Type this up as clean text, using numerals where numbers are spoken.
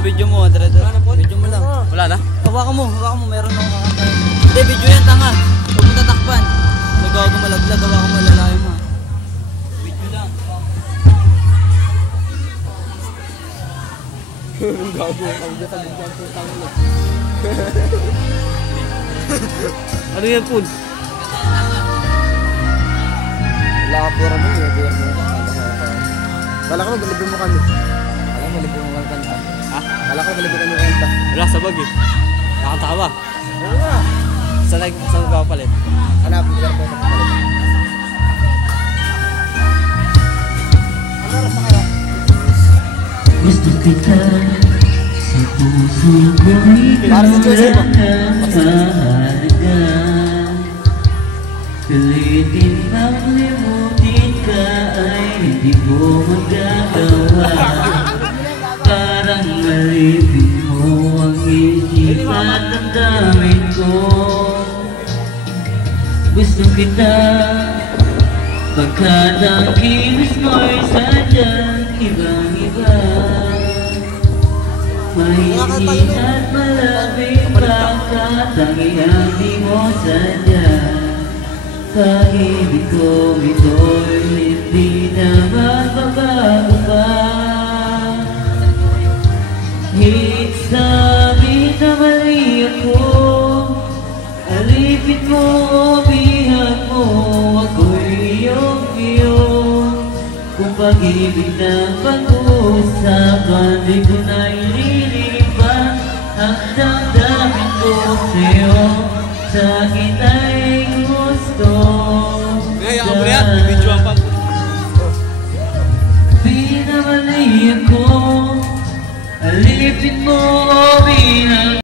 video mo, video mo lang. Wala na? Hawakan mo, meron akong kakantay. Hindi, video yan, tanga. Huwag mo tatakpan. Nagawa ko malaglag, hawakan mo, lalayo mo. Video lang. Ang gago, ang gatagin ko ang putang mo. Ano yan, Pun? Wala ka pura mo, wala ka magalibre mo kami. Wala mo, libre mo kami kanta. Ha? Wala ka magalibre mo kanta. Wala, sabag eh. Nakanta ka ba? Oo nga. Saan ka palit? Hanap, hindi ka po sa kapalit. Ano oras na kaya? Gusto kita sa puso ko'y Para sa Joseph mo. Pilitin ang limutin ka ay hindi ko magagawa. Parang malipit mo ang isip at ang damit ko. Gusto kita pagkat ang kilos mo'y sadyang ibang-iba. Mahihin at malabing pagkatangihan di mo sadya. Pag-ibig kong ito'y hindi na magbabago pa. Sabi na mali ako, alipin mo o bihag mo, ako'y iyong-iyo. Kung pag-ibig na pag-uusapan, di ko na ililipan ang damdamin ko sa'yo. Sa akin ay gusto Kaya ako na yan, video ang pag... Di na mali ako, alipin mo o bihag